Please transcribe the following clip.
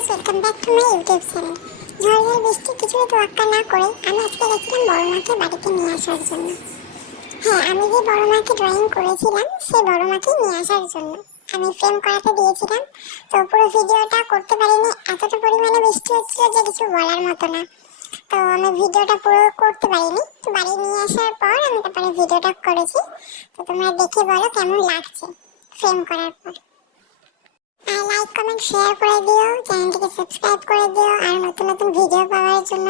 Guys, welcome back to my YouTube channel. ঝড় বৃষ্টি কিছুই তোয়াক্কা না করে আমি আজকে গেছিলাম বড় মাকে বাড়িতে নিয়ে আসার জন্য। হ্যাঁ, আমি যে বড় মাকে ড্রয়িং করেছিলাম সেই বড় মাকে নিয়ে আসার জন্য আমি ফ্রেম করাতে দিয়েছিলাম। তো পুরো ভিডিওটা করতে পারিনি, এতটা পরিমাণে বৃষ্টি হচ্ছিল যে কিছু বলার মতো না। তো আমি ভিডিওটা পুরো করতে পারিনি। তো বাড়ি নিয়ে আসার পর আমি তারপরে ভিডিওটা করেছি। তো তোমরা দেখে বলো কেমন লাগছে ফ্রেম করার পর। আর লাইক কমেন্ট শেয়ার করে দিও, চ্যানেলটিকে সাবস্ক্রাইব করে দিও আর নতুন নতুন ভিডিও পাওয়ার জন্য।